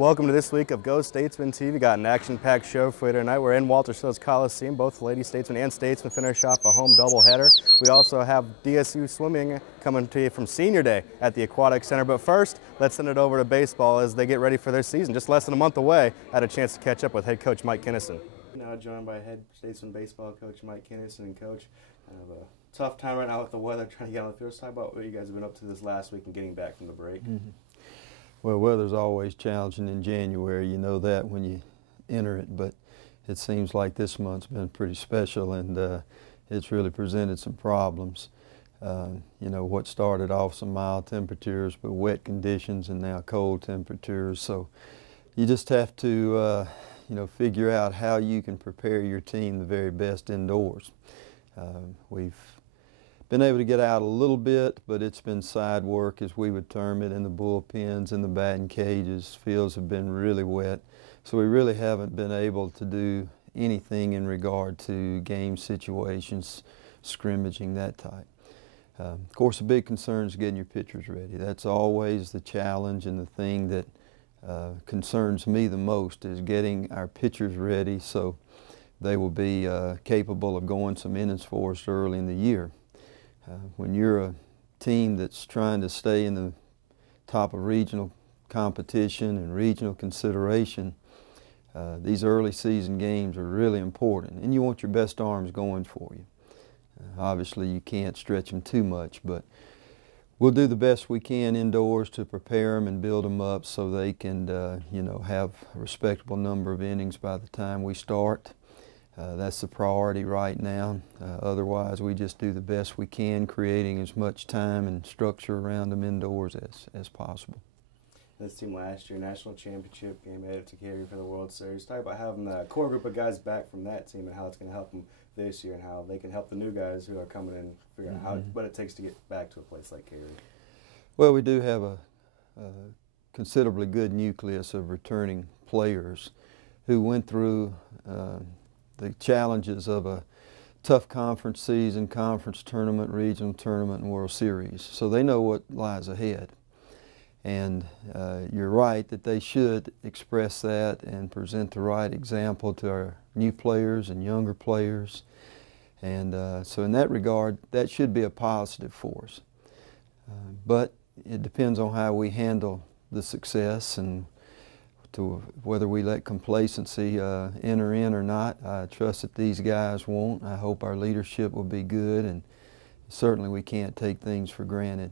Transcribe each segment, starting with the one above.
Welcome to this week of GoStatesmen TV. Got an action-packed show for you tonight. We're in Walter Sillers Coliseum. Both Lady Statesmen and Statesmen finish off a home doubleheader. We also have DSU swimming coming to you from Senior Day at the Aquatic Center. But first, let's send it over to baseball as they get ready for their season. Just less than a month away, I had a chance to catch up with head coach Mike Kinnison. Now joined by head Statesman baseball coach Mike Kinnison. And coach, kind of a tough time right now with the weather, trying to get on the field. Talk about what you guys have been up to this last week and getting back from the break. Well, weather's always challenging in January. You know that when you enter it, but it seems like this month's been pretty special, and it's really presented some problems. You know, what started off some mild temperatures, but wet conditions, and now cold temperatures. So you just have to, you know, figure out how you can prepare your team the very best indoors. We've been able to get out a little bit, but it's been side work, as we would term it, in the bullpens, in the batting cages. Fields have been really wet, so we really haven't been able to do anything in regard to game situations, scrimmaging, that type. Of course, the big concern is getting your pitchers ready. That's always the challenge, and the thing that concerns me the most is getting our pitchers ready so they will be capable of going some innings for us early in the year. When you're a team that's trying to stay in the top of regional competition and regional consideration, these early season games are really important, and you want your best arms going for you. Obviously you can't stretch them too much, but we'll do the best we can indoors to prepare them and build them up so they can you know, have a respectable number of innings by the time we start. That's the priority right now. Otherwise, we just do the best we can, creating as much time and structure around them indoors as possible. This team last year, national championship game, headed to carry for the World Series. Talk about having the core group of guys back from that team and how it's going to help them this year, and how they can help the new guys who are coming in figure out what it takes to get back to a place like Cary. Well, we do have a considerably good nucleus of returning players who went through the challenges of a tough conference season, conference tournament, regional tournament, and World Series. So they know what lies ahead. And you're right that they should express that and present the right example to our new players and younger players. And so in that regard, that should be a positive for us. But it depends on how we handle the success and to whether we let complacency enter in or not. I trust that these guys won't. I hope our leadership will be good, and certainly we can't take things for granted.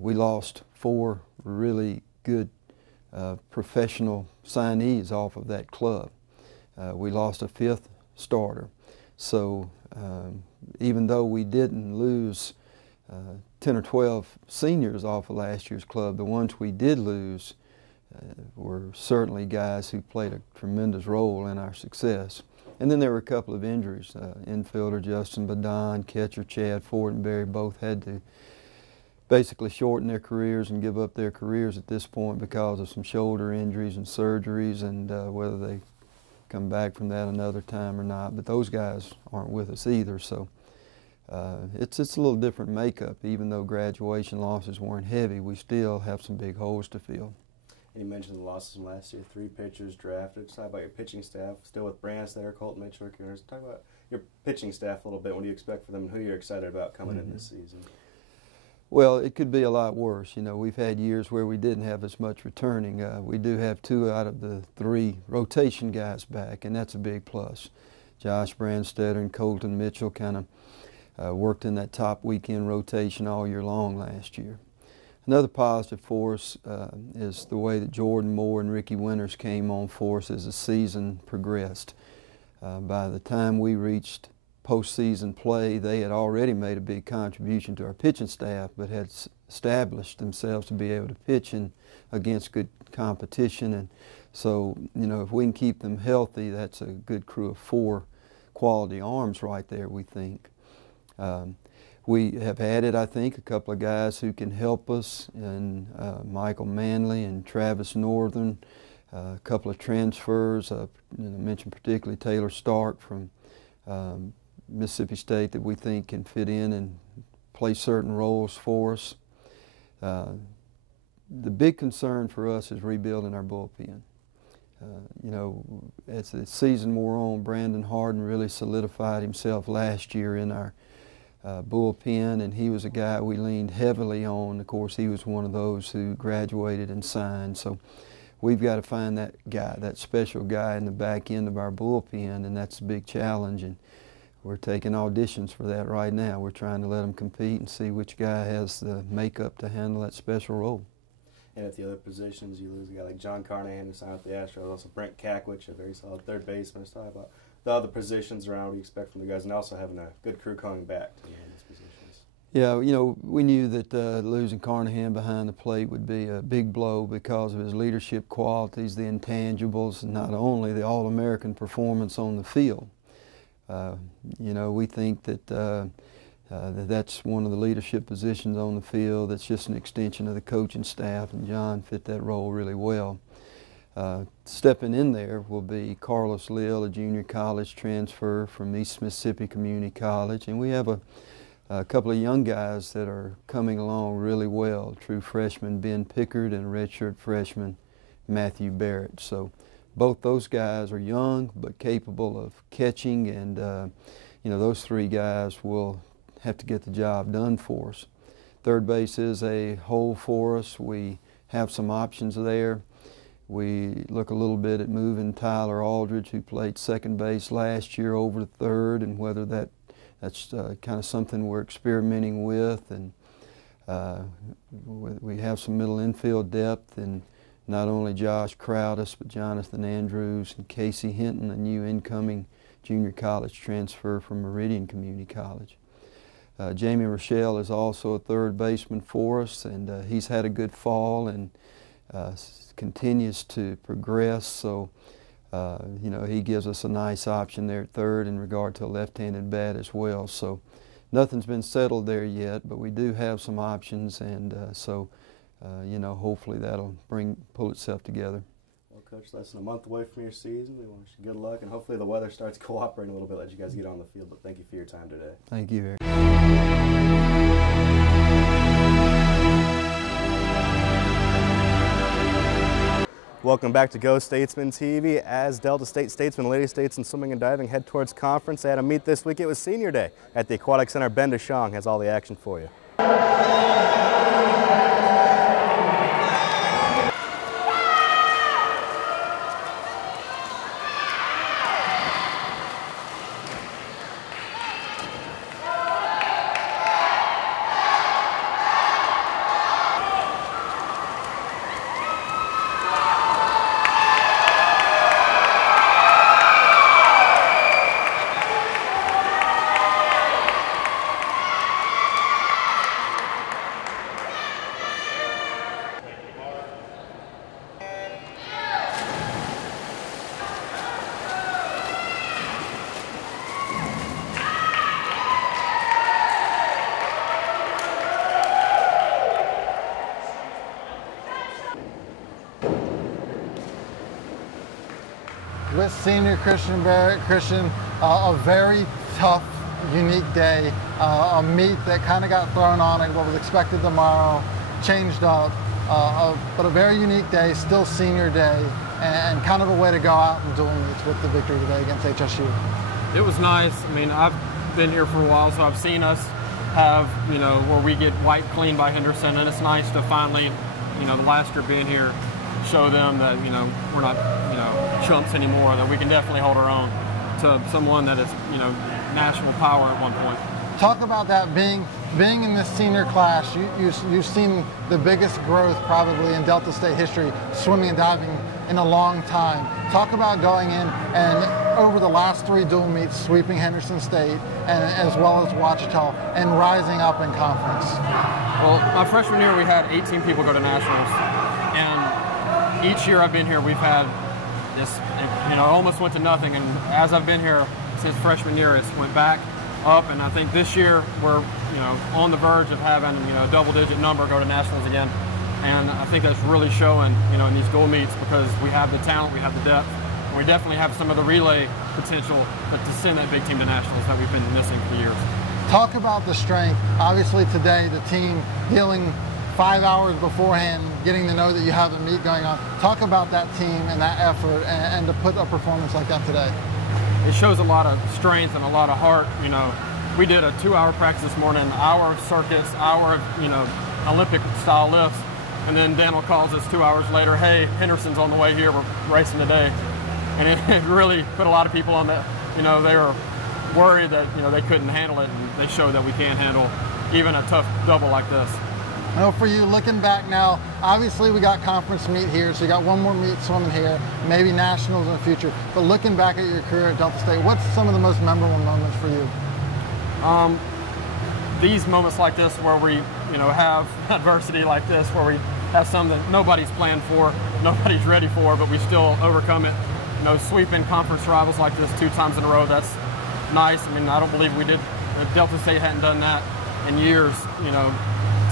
We lost 4 really good professional signees off of that club. We lost a 5th starter. So even though we didn't lose 10 or 12 seniors off of last year's club, the ones we did lose were certainly guys who played a tremendous role in our success. And then there were a couple of injuries. Infielder Justin Badon, catcher Chad Fortenberry both had to basically shorten their careers and give up their careers at this point because of some shoulder injuries and surgeries, and whether they come back from that another time or not. But those guys aren't with us either, so it's a little different makeup. Even though graduation losses weren't heavy, we still have some big holes to fill. And you mentioned the losses from last year, 3 pitchers drafted. Talk about your pitching staff, still with Brants there, Colton Mitchell. Talk about your pitching staff a little bit. What do you expect for them, and who you're excited about coming in this season? Well, it could be a lot worse. You know, we've had years where we didn't have as much returning. We do have 2 out of the 3 rotation guys back, and that's a big plus. Josh Brandstetter and Colton Mitchell kind of worked in that top weekend rotation all year long last year. Another positive for us is the way that Jordan Moore and Ricky Winters came on for us as the season progressed. By the time we reached postseason play, they had already made a big contribution to our pitching staff, but had established themselves to be able to pitch against good competition. And so, you know, if we can keep them healthy, that's a good crew of 4 quality arms right there, we think. We have added, I think, a couple of guys who can help us, in Michael Manley and Travis Northern, a couple of transfers. I mentioned particularly Taylor Stark from Mississippi State that we think can fit in and play certain roles for us. the big concern for us is rebuilding our bullpen. You know, as the season wore on, Brandon Harden really solidified himself last year in our bullpen, and he was a guy we leaned heavily on. Of course, he was one of those who graduated and signed, so we've got to find that guy, that special guy in the back end of our bullpen, and that's a big challenge, and we're taking auditions for that right now. We're trying to let them compete and see which guy has the makeup to handle that special role. And at the other positions, you lose a guy like John Carnahan, who signed with the Astros, also Brent Kakwich, a very solid third baseman. Let's talk about the other positions around, what do you expect from the guys, and also having a good crew coming back to these positions. Yeah, you know, we knew that losing Carnahan behind the plate would be a big blow because of his leadership qualities, the intangibles, and not only the All-American performance on the field. You know, we think that that's one of the leadership positions on the field. That's just an extension of the coaching staff, and John fit that role really well. Stepping in there will be Carlos Lill, a junior college transfer from East Mississippi Community College, and we have a couple of young guys that are coming along really well. True freshman Ben Pickard and redshirt freshman Matthew Barrett. So both those guys are young but capable of catching, and you know, those three guys will have to get the job done for us. Third base is a hole for us. We have some options there. We look a little bit at moving Tyler Aldridge, who played second base last year, over to third, and whether that's kind of something we're experimenting with. And we have some middle infield depth, and not only Josh Crowdis, but Jonathan Andrews and Casey Hinton, a new incoming junior college transfer from Meridian Community College. Jamie Rochelle is also a third baseman for us, and he's had a good fall and continues to progress. So, you know, he gives us a nice option there at third in regard to a left-handed bat as well. So, nothing's been settled there yet, but we do have some options, and you know, hopefully that'll pull itself together. Well, Coach, less than a month away from your season. We wish you good luck, and hopefully the weather starts cooperating a little bit, let you guys get on the field. But thank you for your time today. Thank you, Eric. Welcome back to GoStatesmen TV. As Delta State Statesmen, Lady Statesmen Swimming and Diving head towards conference, they had a meet this week. It was senior day at the Aquatic Center. Ben DeShong has all the action for you. With senior Christian Barrett, a very tough, unique day, a meet that kind of got thrown on it, what was expected tomorrow, changed up, but a very unique day, still senior day, and kind of a way to go out and doing it with the victory today against HSU. It was nice. I mean, I've been here for a while, so I've seen us have, you know, where we get wiped clean by Henderson, and it's nice to finally, you know, the last year being here, show them that, you know, we're not, you know, chumps anymore, that we can definitely hold our own to someone that is, you know, national power at one point. Talk about that, being in this senior class. You've seen the biggest growth probably in Delta State history, swimming and diving, in a long time. Talk about going in and over the last 3 dual meets, sweeping Henderson State and as well as Ouachita, and rising up in conference. Well, my freshman year we had 18 people go to nationals, and each year I've been here we've had this, you know, almost went to nothing, and as I've been here since freshman year it's went back up, and I think this year we're, you know, on the verge of having, you know, a double-digit number go to nationals again, and I think that's really showing, you know, in these goal meets, because we have the talent, we have the depth, and we definitely have some of the relay potential, but to send that big team to nationals that we've been missing for years. Talk about the strength. Obviously today the team dealing 5 hours beforehand, getting to know that you have a meet going on. Talk about that team and that effort, and to put a performance like that today. It shows a lot of strength and a lot of heart. You know, we did a 2-hour practice this morning, an hour of circuits, hour of, you know, Olympic style lifts, and then Daniel calls us 2 hours later, hey, Henderson's on the way here, we're racing today. And it really put a lot of people on that. You know, they were worried that, you know, they couldn't handle it, and they showed that we can handle even a tough double like this. I know for you, looking back now, obviously we got conference meet here, so you got one more meet swimming here, maybe nationals in the future, but looking back at your career at Delta State, what's some of the most memorable moments for you? These moments like this where we, you know, have adversity like this, where we have something that nobody's planned for, nobody's ready for, but we still overcome it. You know, sweeping conference rivals like this 2 times in a row, that's nice. I mean, I don't believe we did. Delta State hadn't done that in years, you know,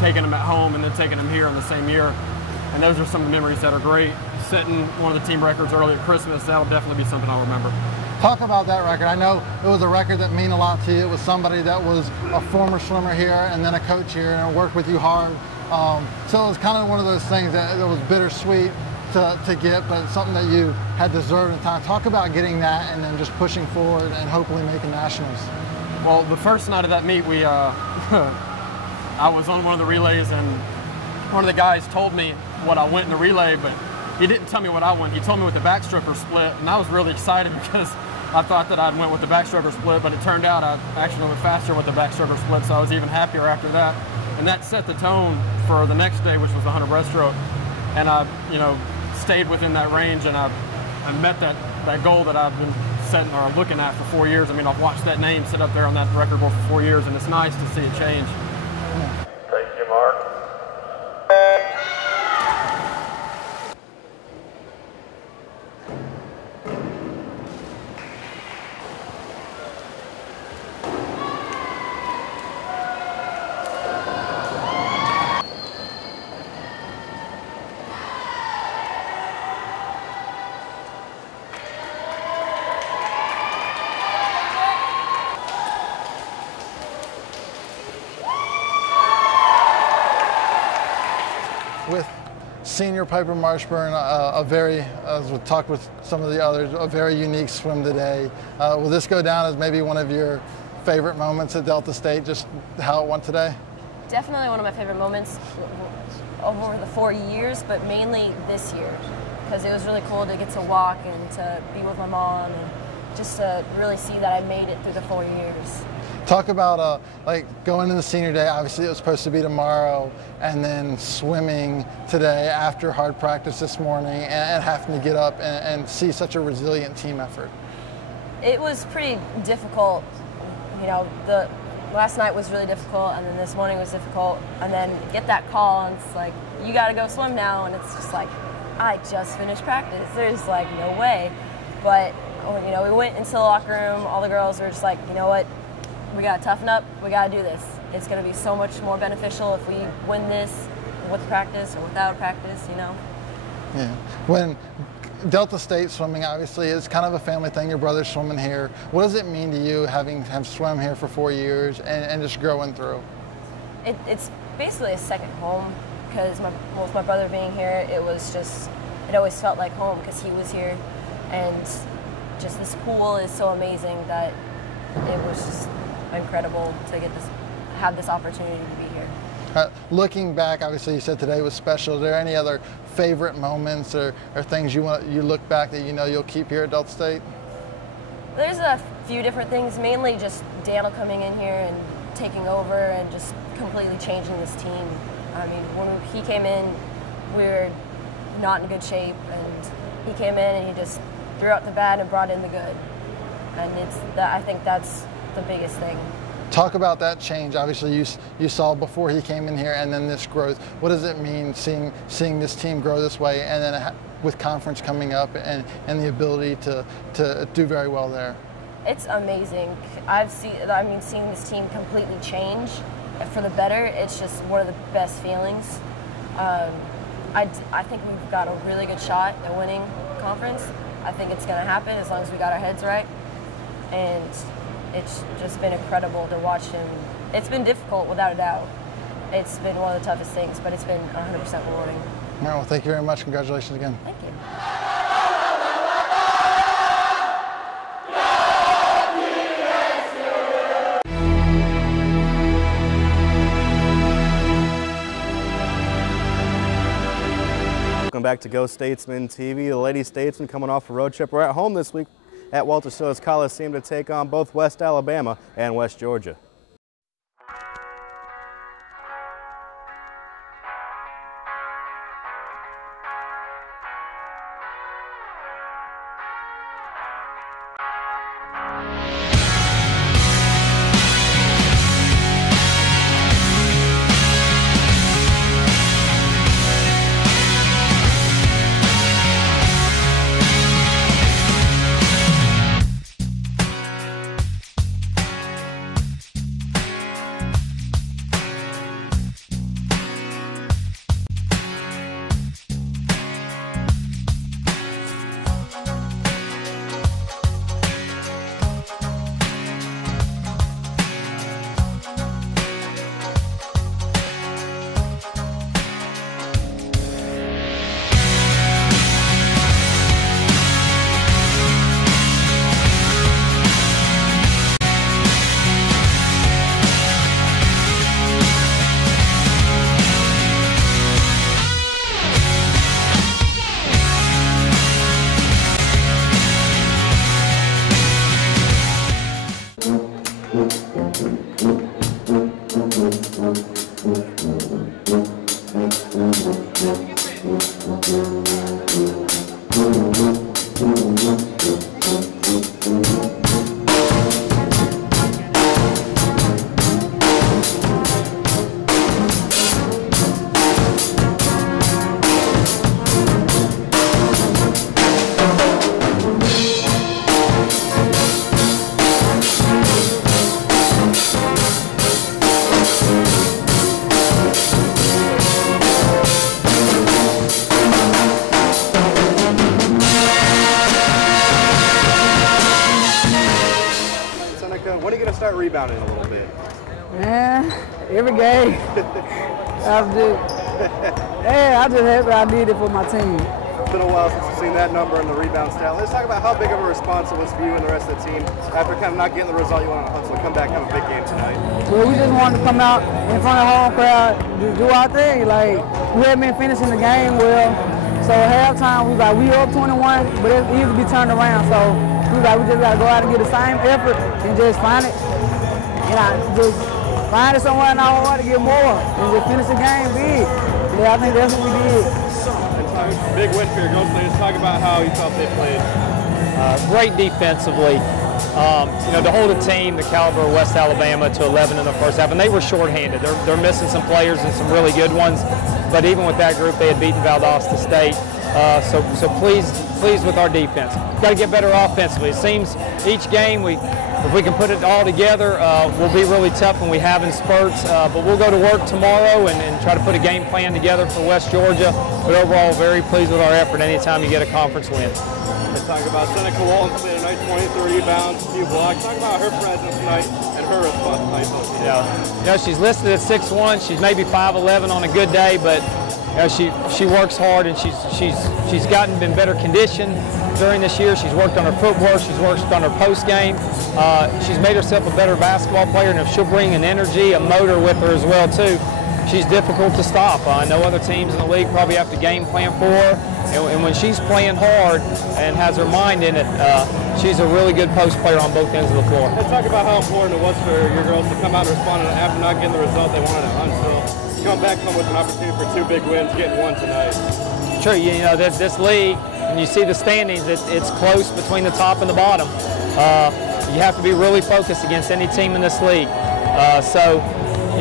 taking them at home and then taking them here in the same year. And those are some of the memories that are great. Setting one of the team records early at Christmas, that'll definitely be something I'll remember. Talk about that record. I know it was a record that meant a lot to you. It was somebody that was a former swimmer here and then a coach here and worked with you hard. So it was kind of one of those things that was bittersweet to get, but something that you had deserved in time. Talk about getting that and then just pushing forward and hopefully making nationals. Well, the first night of that meet, we I was on one of the relays, and one of the guys told me what I went in the relay, but he didn't tell me what I went. He told me what the backstroker split, and I was really excited because I thought that I'd went with the backstroker split, but it turned out I actually went faster with the backstroker split, so I was even happier after that. And that set the tone for the next day, which was the 100 breaststroke. And I, you know, stayed within that range, and I met that goal that I've been setting or looking at for 4 years. I mean, I've watched that name sit up there on that record book for 4 years, and it's nice to see it change. Thank you, Mark. With senior Piper Marshburn, as we talked with some of the others, a very unique swim today. Will this go down as maybe one of your favorite moments at Delta State, just how it went today? Definitely one of my favorite moments over the 4 years, but mainly this year, because it was really cool to get to walk and to be with my mom and just to really see that I made it through the 4 years. Talk about like going into senior day. Obviously it was supposed to be tomorrow, and then swimming today after hard practice this morning, and having to get up and see such a resilient team effort. It was pretty difficult. You know, the last night was really difficult, and then this morning was difficult, and then get that call and it's like, you got to go swim now, and it's just like, I just finished practice. There's like no way. But you know, we went into the locker room. All the girls were just like, you know what? We got to toughen up. We got to do this. It's going to be so much more beneficial if we win this with practice or without practice, you know? Yeah. When Delta State swimming, obviously, is kind of a family thing. Your brother's swimming here. What does it mean to you having swum here for 4 years and just growing through? It's basically a second home, because with my brother being here, it always felt like home because he was here. And just this pool is so amazing that it was just incredible to have this opportunity to be here. Looking back, obviously you said today was special. Is there any other favorite moments or things you look back that you know you'll keep here at Delta State? There's a few different things, mainly just Daniel coming in here and taking over and just completely changing this team. I mean, when he came in, we were not in good shape, and he came in and he just threw out the bad and brought in the good. And I think that's the biggest thing. Talk about that change. Obviously, you saw before he came in here, and then this growth. What does it mean seeing this team grow this way, and then with conference coming up and the ability to do very well there? It's amazing. Seeing this team completely change for the better. It's just one of the best feelings. I think we've got a really good shot at winning conference. I think it's going to happen as long as we got our heads right. And it's just been incredible to watch him. It's been difficult, without a doubt, it's been one of the toughest things, but it's been 100% rewarding. All right, well, thank you very much. Congratulations again. Thank you. Welcome back to GoStatesmen TV. The Lady Statesmen coming off a road trip. We're at home this week at Walter Sillers Coliseum to take on both West Alabama and West Georgia. When are you going to start rebounding a little bit? Man, every game. I just happy I did it for my team. It's been a while since we've seen that number and the rebound stat. Let's talk about how big of a response it was for you and the rest of the team after kind of not getting the result you want on Huntsville, come back and have a big game tonight. Well, we just wanted to come out in front of the home crowd, just do our thing. Like, we had been finishing the game well, so at halftime we was like, we up 21, but it needs to be turned around. So we was like, we just got to go out and get the same effort and just find it. Just find it somewhere in our heart to get more and just finish the game big. Yeah, I think that's what we did. Big win for your GoStatesmen. Talk about how you felt they played. Great defensively. To hold a team the caliber of West Alabama to 11 in the first half, and they were shorthanded. They're missing some players and some really good ones, but even with that group, they had beaten Valdosta State. So pleased with our defense. Got to get better offensively. It seems each game if we can put it all together, we'll be really tough when we have in spurts. But we'll go to work tomorrow and try to put a game plan together for West Georgia. But overall, very pleased with our effort anytime you get a conference win. Let's talk about Seneca Walton today tonight, 23 rebounds, a few blocks. Talk about her presence tonight and her response tonight. She's listed at 6'1". She's maybe 5'11" on a good day, but she works hard and she's been better conditioned during this year. She's worked on her footwork. She's worked on her post game. She's made herself a better basketball player, and if she'll bring an energy, a motor with her as well too, she's difficult to stop. I know other teams in the league probably have to game plan for her. And when she's playing hard and has her mind in it, she's a really good post player on both ends of the floor. Let's talk about how important it was for your girls to come out and respond after not getting the result they wanted at Huntsville. Come back home with an opportunity for 2 big wins, getting one tonight. True, this league, when you see the standings, it's close between the top and the bottom. You have to be really focused against any team in this league.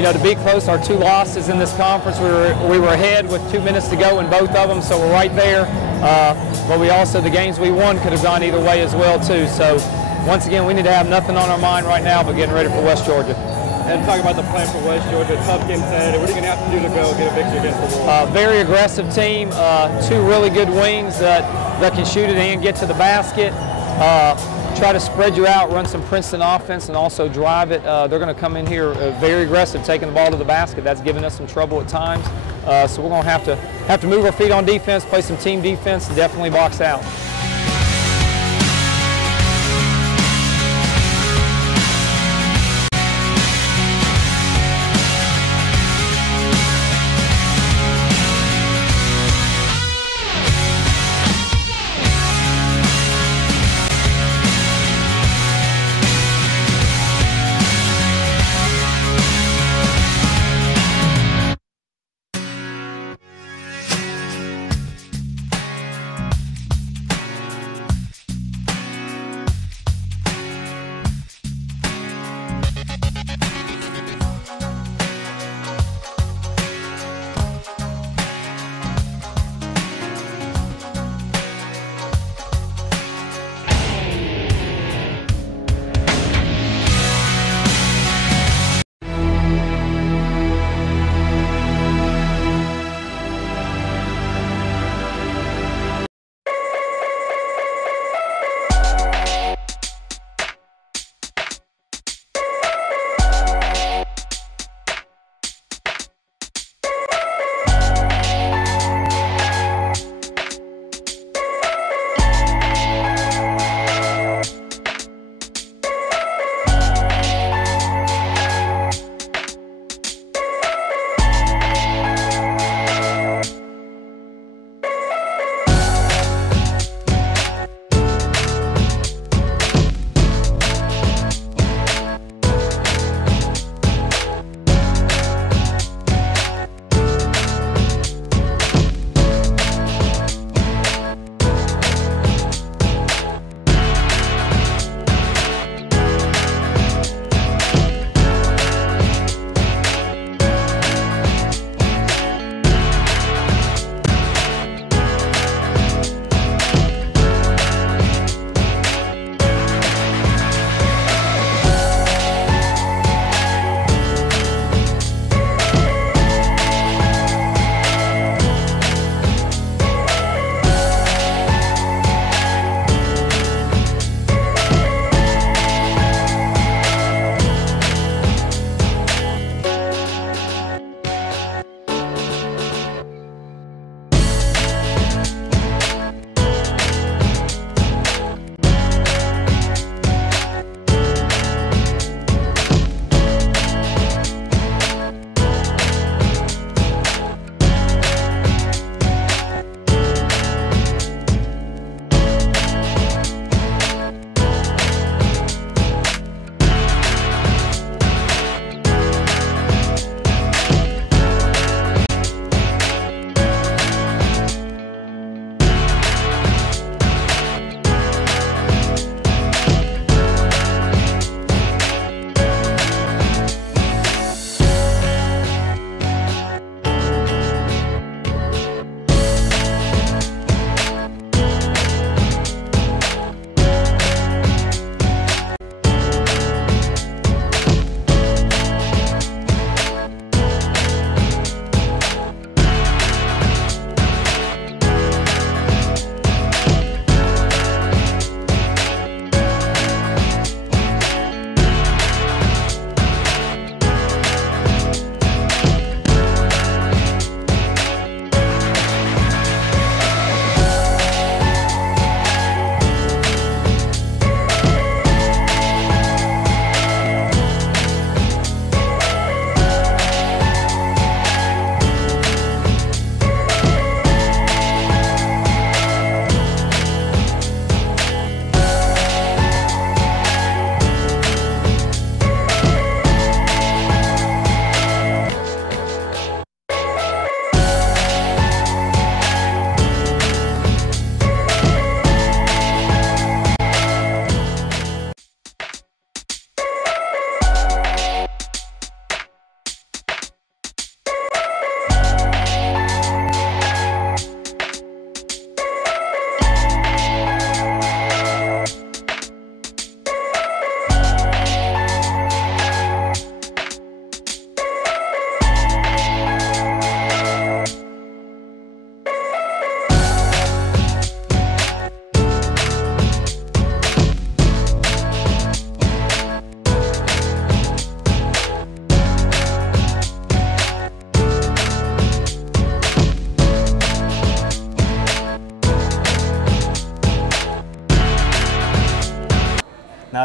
To be close, our 2 losses in this conference, we were ahead with 2 minutes to go in both of them, so we're right there. But the games we won could have gone either way as well too. So once again, we need to have nothing on our mind right now but getting ready for West Georgia. And talk about the plan for West Georgia, tough game Saturday. What are you going to have to do to go get a victory against the Wolves? Very aggressive team, 2 really good wings that can shoot it and get to the basket. try to spread you out, run some Princeton offense, and also drive it. They're going to come in here very aggressive, taking the ball to the basket. That's given us some trouble at times. So we're going to have to move our feet on defense, play some team defense, and definitely box out.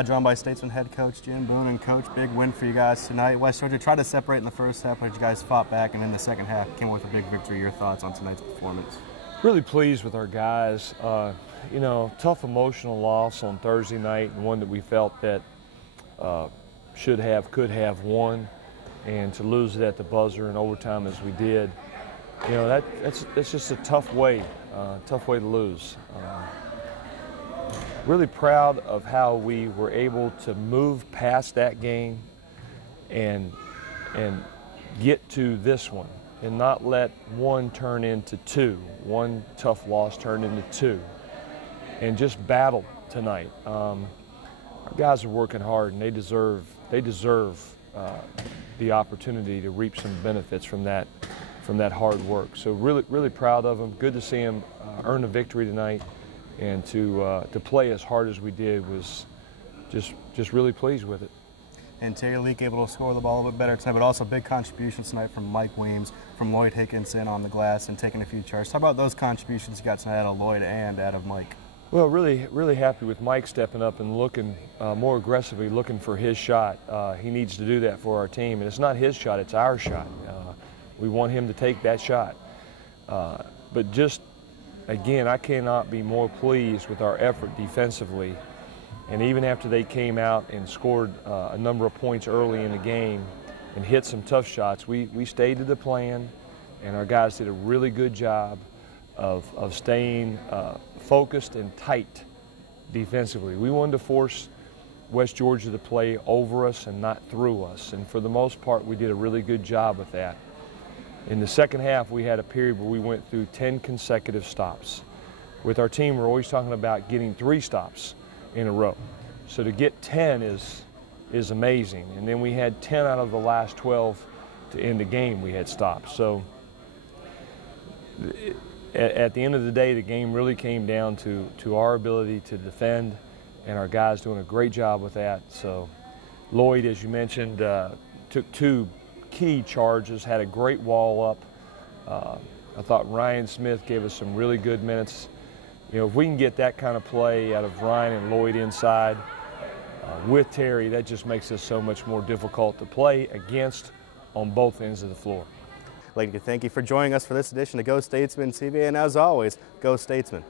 joined by Statesman head coach Jim Boone. And Coach, big win for you guys tonight. West Georgia tried to separate in the first half, but you guys fought back, and in the second half came with a big victory. Your thoughts on tonight's performance? Really pleased with our guys. You know, tough emotional loss on Thursday night, and one that we felt that could have won, and to lose it at the buzzer in overtime as we did, you know, that's just a tough way to lose. Really proud of how we were able to move past that game and get to this one and not let one turn into two, one tough loss turn into two, and just battle tonight. Our guys are working hard, and they deserve the opportunity to reap some benefits from that hard work. So really proud of them. Good to see them earn a victory tonight, and to play as hard as we did was just really pleased with it. And Terry Leak able to score the ball a little bit better tonight, but also big contributions tonight from Mike Weems, from Lloyd Hickinson on the glass and taking a few charges. How about those contributions you got tonight out of Lloyd and out of Mike? Well, really happy with Mike stepping up and looking more aggressively, looking for his shot. He needs to do that for our team, and it's not his shot, it's our shot. We want him to take that shot. But just, again, I cannot be more pleased with our effort defensively. And even after they came out and scored a number of points early in the game and hit some tough shots, we stayed to the plan, and our guys did a really good job of staying focused and tight defensively. We wanted to force West Georgia to play over us and not through us, and for the most part we did a really good job with that. In the second half, we had a period where we went through 10 consecutive stops. With our team, we're always talking about getting 3 stops in a row. So to get 10 is amazing. And then we had 10 out of the last 12 to end the game we had stops. So at the end of the day, the game really came down to our ability to defend, and our guys doing a great job with that. So Lloyd, as you mentioned, took 2 key charges, had a great wall up. I thought Ryan Smith gave us some really good minutes. You know, if we can get that kind of play out of Ryan and Lloyd inside with Terry, that just makes us so much more difficult to play against on both ends of the floor. I'd like to thank you for joining us for this edition of Go Statesmen TV, and as always, Go Statesmen.